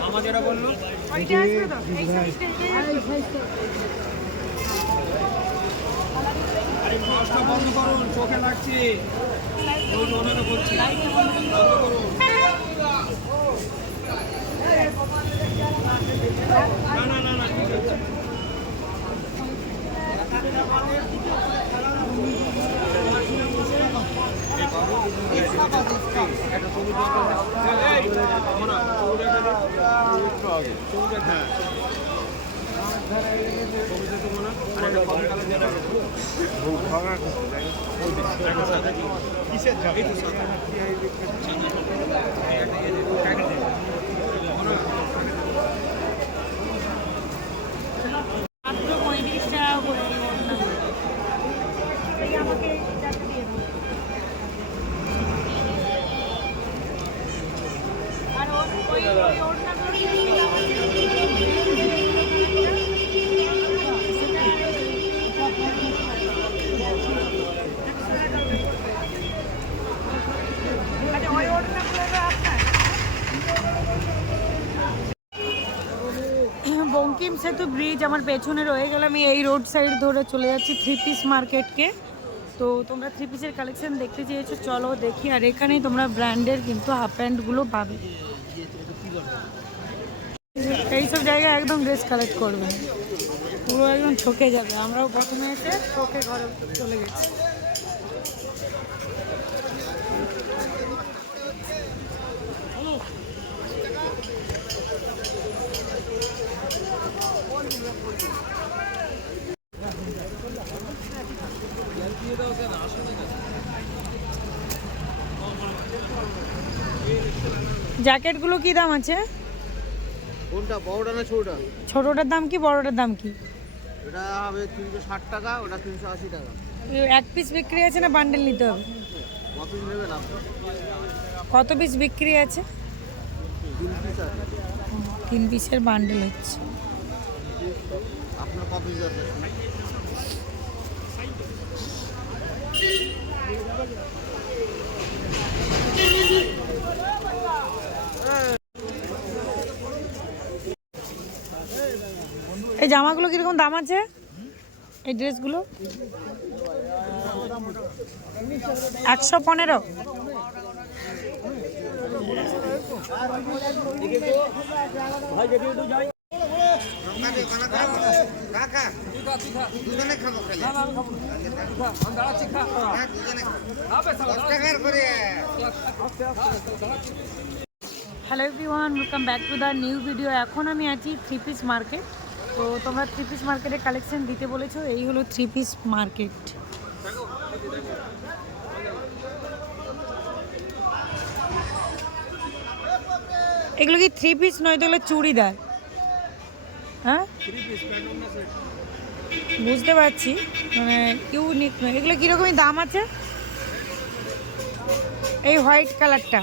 মামা যেটা বললো আরে মাছটা বন্ধ করুন, চোখে লাগছে। ওই ওনারা বলছি বন্ধ করুন। না না না না ঠিক আছে। বঙ্কিম সেতু ব্রিজ আমার পেছনে রয়ে গেল। আমি এই রোড সাইড ধরে চলে যাচ্ছি থ্রি পিস মার্কেটকে। তো তোমরা থ্রি পিসের কালেকশন দেখতে চেয়েছো, চলো দেখি। আর এখানেই তোমরা ব্র্যান্ডের কিন্তু হাফ প্যান্টগুলো পাবে। এইসব জায়গায় একদম ড্রেস কালেক্ট করবে, পুরো একদম ঠকে যাবে। আমরাও প্রথমে এসে ঠকে ঘরে চলে গেছি। জ্যাকেটগুলো কি দাম আছে? কোনটা, বড়টা না ছোটটা? ছোটটার দাম কি, বড়টার দাম কি? এটা হবে 360 টাকা, ওটা 380 টাকা। এক পিস বিক্রি আছে না বান্ডেল নিতে হবে? কত পিস নেবেন আপনি? কত পিস বিক্রি আছে? 3 পিস আছে। 3 পিসের বান্ডেল হচ্ছে। আপনার কত পিস আছে? এই জামাগুলো কিরকম দাম আছে? এই ড্রেসগুলো 115। Hello everyone, welcome back to the new video. এখন আমি আছি থ্রি পিস মার্কেট। তো তোমরা থ্রি পিস মার্কেটের কালেকশন দিতে বলেছো, এই হলো থ্রি পিস মার্কেট। এগুলো কি থ্রি পিস নয়, তো এগুলো চুড়িদার। হ্যাঁ বুঝতে পারছি, মানে ইউনিক নয়। এগুলো কীরকমই দাম আছে? এই হোয়াইট কালারটা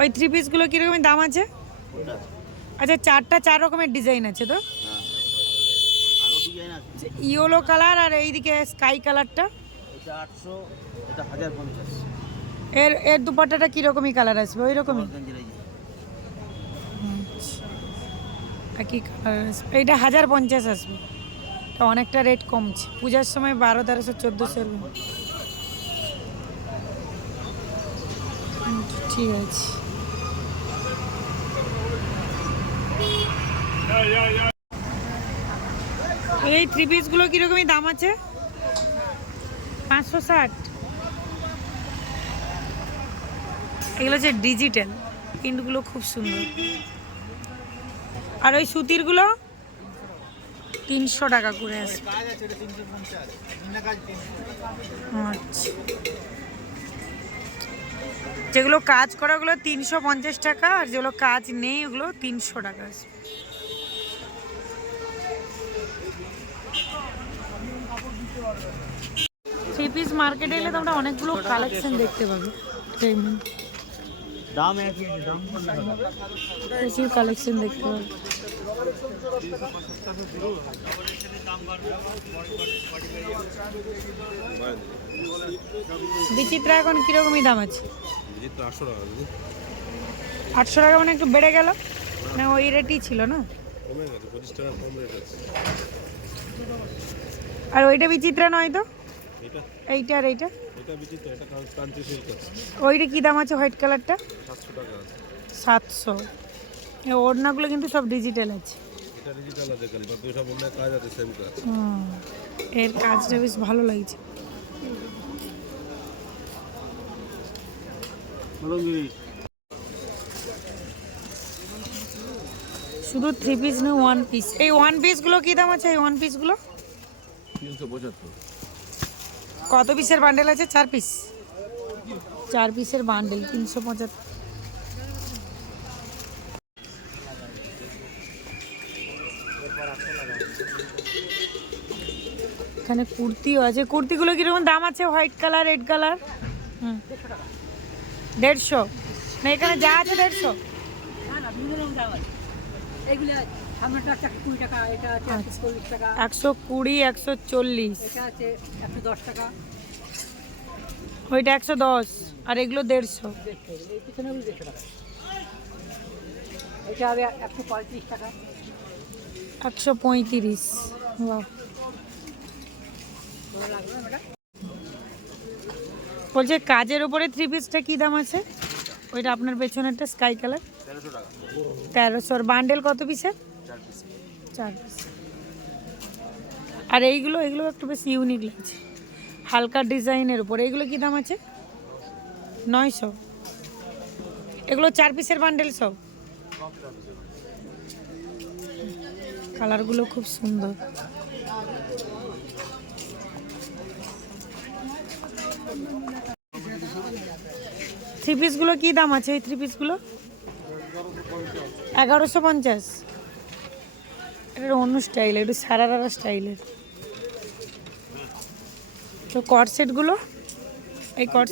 ওই থ্রি পিসগুলো কীরকমই দাম আছে? আচ্ছা, 4 রকমের ডিজাইন আছে তো? ইয়েলো কালার আর এইদিকে স্কাই কালারটা 800, এটা 1050। এর দুপাট্টাটা কীরকমই কালার আসবে? ওই রকমই একই কালার আসবে। এইটা 1050 আসবে। তো অনেকটা রেট কমছে। পূজার সময় 1200, 1300 ঠিক আছে। এই থ্রি পিসগুলো কীরকমই দাম আছে? 560। এগুলো হচ্ছে ডিজিটাল প্রিন্টগুলো, খুব সুন্দর। আর ওই সুতিরগুলো 300 টাকা করে আসবে। আচ্ছা, যেগুলো কাজ করা ওগুলো 350 টাকা, আর যেগুলো কাজ নেই ওগুলো 300 টাকা আসবে। থ্রি পিস মার্কেটে এলে তোমরা অনেকগুলো কালেকশন দেখতে পাবে। দাম একই, দাম প্রচুর কালেকশন দেখতে পাবে। বিচিত্রা এখন কিরকমই দাম আছে? 800 টাকা দিদি। 800 টাকা মানে একটু বেড়ে গেল না? ওই রেটই ছিল না? কমে গেছে, 25 টাকা কম রেট আছে। আর ওইটা বিচিত্রা নয় তো? এটা এইটা আর এইটা? এটা বিচিত্র, এটা কাঞ্চি সিল্ক আছে। ওইটা কি দাম আছে হোয়াইট কালারটা? 700 টাকা আছে। 700। এই ওড়নাগুলো কিন্তু সব ডিজিটাল আছে। এটা ডিজিটাল আছে খালি, বাকি সব অন্য কাজ আছে, সেম কাজ। এর কাজটা বেশ ভালো লাগছে। শুধু 3 পিস না 1 পিস? এই 1 পিসগুলো কি দাম আছে? এই 1 পিসগুলো 375। কত পিসের বান্ডেল আছে? 4 পিস? 4 পিসের বান্ডেল 375। এখানে কুর্তিও আছে। কুর্তিগুলো কিরকম দাম আছে? White colour, red colour? 150 না? এখানে যা আছে 150? এগুলো সামনেটা আছে 20 টাকা, এটা আছে 140 টাকা, 120, 140, এটা আছে 110 টাকা, ওইটা 110, আর এগুলো 150। এই পিছনে 150 টাকা, এটা হবে 135 টাকা। 135। বাহ। বলছে কাজের উপরে 3 পিসটা কি দাম আছে? ওইটা আপনার পেছনেরটা স্কাই কালার 1300 টাকা। 1300। বান্ডেল কত পিসের? 4 পিস। আর এইগুলো একটু বেশ ইউনিক লাগছে, হালকা ডিজাইনের উপর। এইগুলো কি দাম আছে? 900। এগুলো 4 পিসের বান্ডেল সব? কালারগুলো খুব সুন্দর। থ্রি পিসগুলো কি দাম আছে? এই 3 পিসগুলো 1150। এটা অন্য স্টাইল, একটু সারারা স্টাইলের। তো কট সেটগুলো? এই কট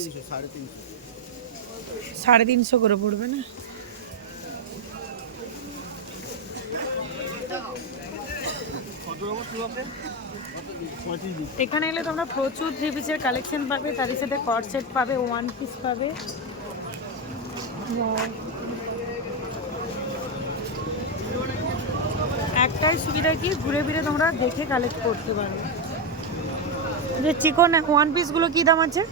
350 করে পড়বে না? এখানে এলে তোমরা প্রচুর 3 পিসের কালেকশন পাবে, তার সাথে কট সেট পাবে, 1 পিস পাবে। একটাই সুবিধা কি, ঘুরে ফিরে তোমরা দেখে কালেক্ট করতে পারো। যে চিকন 1 পিসগুলো কি দাম আছে?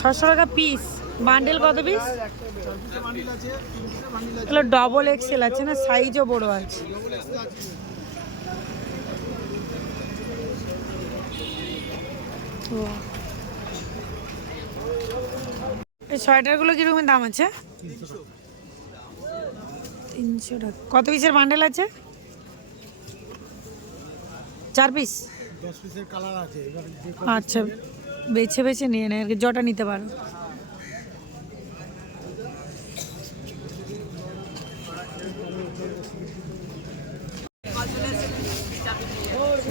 600 টাকা পিস। বান্ডেল কত পিস? এগুলো ডবল এক্সেল আছে না? সাইজও বড় আছে। এই সোয়েটারগুলো কিরকম দাম আছে? 300 টাকা। কত পিসের বান্ডেল আছে? 4 পিস? 10 পিসের কালার আছে। আচ্ছা, বেছে বেছে নিয়ে নেয় আর কি, জটা নিতে পারো।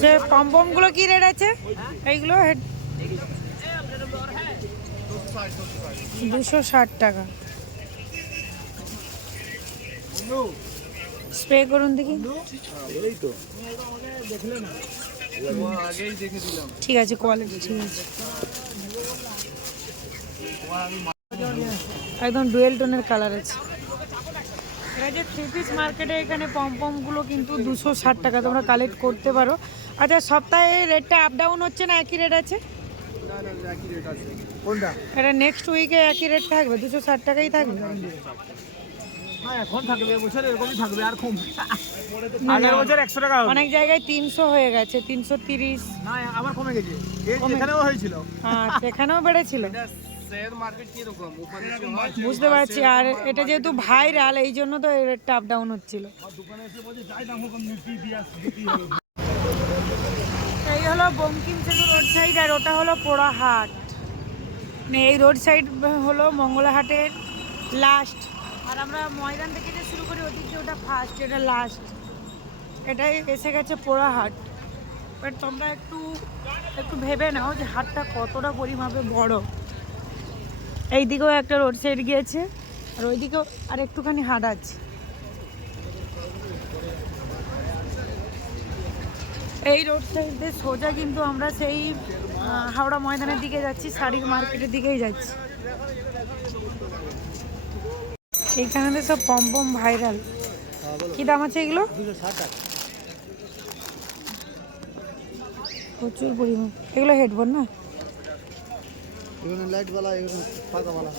যে পমপমগুলো কি রেট আছে? এইগুলো 260 টাকা। স্প্রে করুন দেখি। ঠিক আছে, কোয়ালিটি ঠিক আছে। একদম ডুয়েল টোনের কালার আছে। এটা যে 3 পিস মার্কেটে, এখানে পমপমগুলো কিন্তু 260 টাকা, তোমরা কালেক্ট করতে পারো। আচ্ছা, সপ্তাহে রেটটা আপ ডাউন হচ্ছে না একই রেট আছে? কোনটা? এটা নেক্সট উইকে একই রেট থাকবে, 260 টাকাই থাকবে? হ্যাঁ, এখন থাকবে, এবছর এরকমই থাকবে, আর কম। আগের বছর 100 টাকা হবে। অনেক জায়গায় 300 হয়ে গেছে, 330। না, আবার কমে গেছে। এখানেও হয়েছিল। আচ্ছা, এখানেও বেড়েছিল। শেয়ার মার্কেট কি রকম উপর নিচে হয়? বুঝতে পারছি। আর এটা যেহেতু ভাইরাল, এই জন্য তো এই রেটটা আপ ডাউন হচ্ছিল। দোকানে এসে বলছে যাই দাম হোক নিতে দিয়ে আসবে। এই হলো বঙ্কিম সেতু রোড সাইড, আর ওটা হলো পোড়াহাট। মানে এই রোড সাইড হলো মঙ্গলাহাটের লাস্ট, আর আমরা ময়দান থেকে যে শুরু করি ওদিক দিয়ে ওটা ফার্স্ট, এটা লাস্ট। এটাই এসে গেছে পোড়াহাট। বাট তোমরা একটু ভেবে নাও যে হাটটা কতটা পরিমাপে বড়। এই দিকেও একটা রোড সাইড গিয়েছে, আর ওইদিকেও আর একটুখানি হাট আছে। এই রোড সাইড দিয়ে সোজা কিন্তু আমরা সেই হাওড়া ময়দানের দিকে যাচ্ছি, শাড়ির মার্কেটের দিকেই যাচ্ছি। এইখানে সব পম ভাইরাল। কি দাম আছে এগুলো? 260 টাকা। প্রচুর পরিমাণ। এগুলো হেডফোন না? এগুলো লাইট वाला, এগুলো পাকা वाला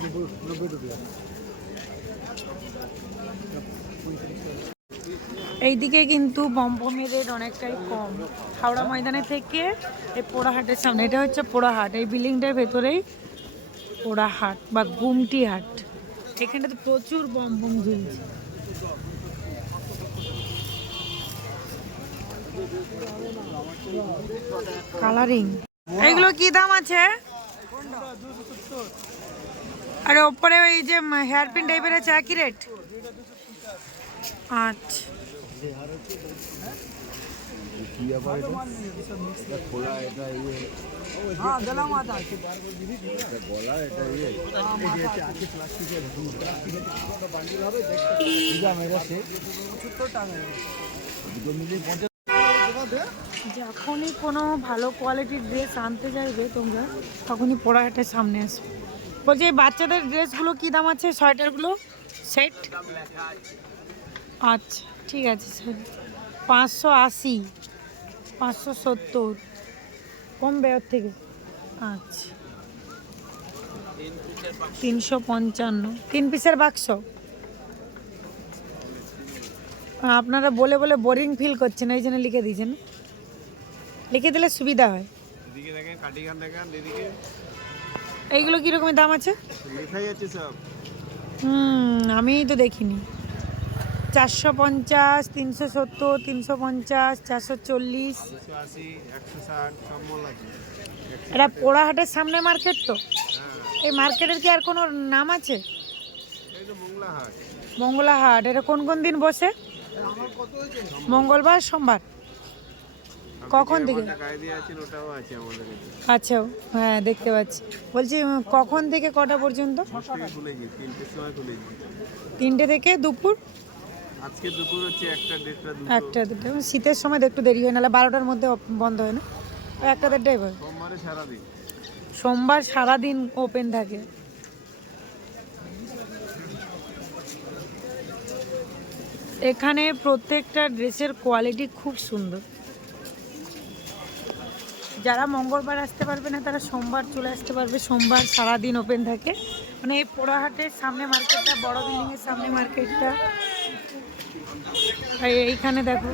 90 টাকা। এইদিকে কিন্তু পমপমের রেট অনেকটাই কম হাওড়া ময়দানের থেকে। এই পোড়াহাটের সামনে, এটা হচ্ছে পোড়াহাট, এই বিল্ডিংটার ভেতরেই পোড়াহাট বা গুমটি হাট। এখানটাতে প্রচুর পমপম ঝুলছে। কালারিং। এগুলো কি দাম আছে? আর ওপরে ওই যে হেয়ার পিন টাইপের আছে, একই রেট? আচ্ছা। যখনই কোনো ভালো কোয়ালিটির ড্রেস আনতে চাইবে তোমরা, তখনই পোড়াহাটের সামনে আসবে। বলছি এই বাচ্চাদের ড্রেসগুলো কি দাম আছে? সোয়েটারগুলো সেট? আচ্ছা ঠিক আছে স্যার। 580, 570 কমবে ওর থেকে? আচ্ছা 355। 3 পিসের বাক্স। আপনারা বলে বলে বোরিং ফিল করছেন, এই জন্য লিখে দিয়েছেন। লিখে দিলে সুবিধা হয়। এদিকে দেখেন, কাটিগান দেখেন, এদিকে এইগুলো কীরকমের দাম আছে? লেখাই আছে সব। আমি তো দেখিনি। 450, 370, 350, 440। 180, 160 সব মূল আছে। এটা পোড়াহাটের সামনে মার্কেট তো? এই মার্কেটের কি আর কোনো নাম আছে? এই তো মংলা হাট। মঙ্গলা হাট। এটা কোন কোন দিন বসে? মঙ্গলবার, সোমবার। কখন থেকে? টাকা দিয়ে আছেন, ওটাও আছে আমাদের কাছে। আচ্ছা হ্যাঁ দেখতে পাচ্ছি। বলছি কখন থেকে কটা পর্যন্ত? খুলেছি 3টের সময় খুলেছি। 3টে থেকে দুপুর? আজকে দুপুর হচ্ছে 1টা, 1:30, 2টো। 1টা 2টা। শীতের সময় তো একটু দেরি হয়, নাহলে 12টার মধ্যে বন্ধ হয় না? ওই 1টা 1:30টাই হয়। সোমবারে সারাদিন। সোমবার সারাদিন ওপেন থাকে। এখানে প্রত্যেকটা ড্রেসের কোয়ালিটি খুব সুন্দর। যারা মঙ্গলবার আসতে পারবে না তারা সোমবার চলে আসতে পারবে। সোমবার সারাদিন ওপেন থাকে। মানে এই পোড়াহাটের সামনে মার্কেটটা, বড় বিল্ডিংয়ের সামনে মার্কেটটা। এইখানে দেখো